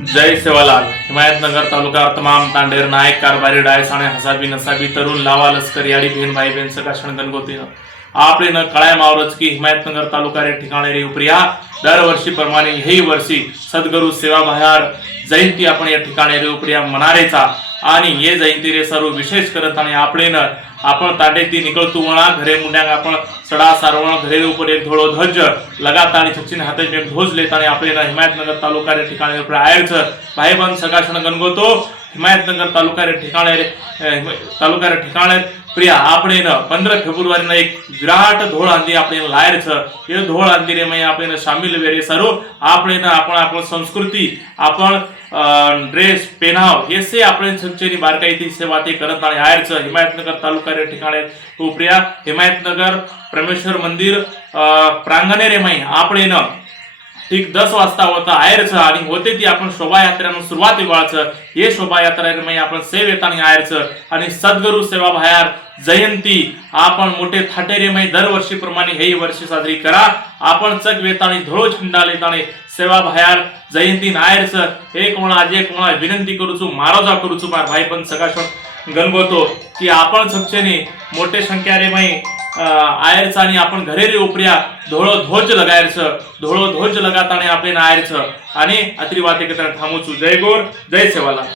जय सेवालाल। हिमायतनगर तालुका तमाम तांडेर नायक कारभारी डायसाणे हसाबी नसाबी तरुण लावा लष्कर याडी बहन भाई बहन सकाशण गणगोतीनं आपले न कळाय मावरच की हिमायतनगर तालुका रे ठिकाणे रे उपरिया दरवर्षी प्रमाणे हे वर्षी सद्गुरु सेवा बहार जयंती आपण या ठिकाणी रे उपरिया मनारेचा आणि ये जयंती रे सर्व विशेष करत आणि आपले न आपण तांडेती निकळतू वणा घरे मुंड्यांग आपण सडा सारवण घरे ऊपर एक धोळो ध्वज लगातार आणि सचिन हाते में ध्वज लेता आणि आपले न हिमायतनगर तालुका रे ठिकाणी ऊपर आयरच भाई बंद सकाशण गणगोतो हिमायतनगर तालुका रे ठिकाणे प्रिया આપણે ને 15 ફેબ્રુઆરી ના એક વિરાટ ધોળ આંધી આપણે લાયર છે એ ધોળ આંધી રે મે આપણે શામિલ વેરે સરો આપણે ને આપણ સંસ્કૃતિ આપણ ड्रेस पहनाव ऐसे આપણે સચ્ચેની બારકાઈથી સેવાતે કરત અને આયર છે હિમાયતનગર તાલુકા રે ઠિકાણે ઉપરિયા હિમાયતનગર પરમેશ્વર મંદિર प्रांगणे रे मै આપણે ને ठीक 10 वाजता होता आयर छ आणि होते ती आपण शोभायात्रेनं सुरुवाती वाळच हे शोभायात्रेने मै आपण सेवेतानी आयर छ आणि सद्गुरु सेवा भायार जयंती आपण मोठे थाटेरे मै दरवर्षी प्रमाणे हे वर्षी साजरी करा आपण चक वेतानी धोळो झेंडा लेतानी सेवा भायार जयंती नायर छ एक कोणा आज एक कोणा विनंती करूचू मारोजा करूचू मार भाई पण सकाळ गणगोतो की आपण सबचेनी मोठे संख्या रे मै आयर आणि आपण घरे रे उपरिया धोळो ध्वज लगायर छ धोळो ध्वज लगाताने आपले आयर छ आणि अत्रि वाते कतर थांबूचू जय गोर जय सेवालाल।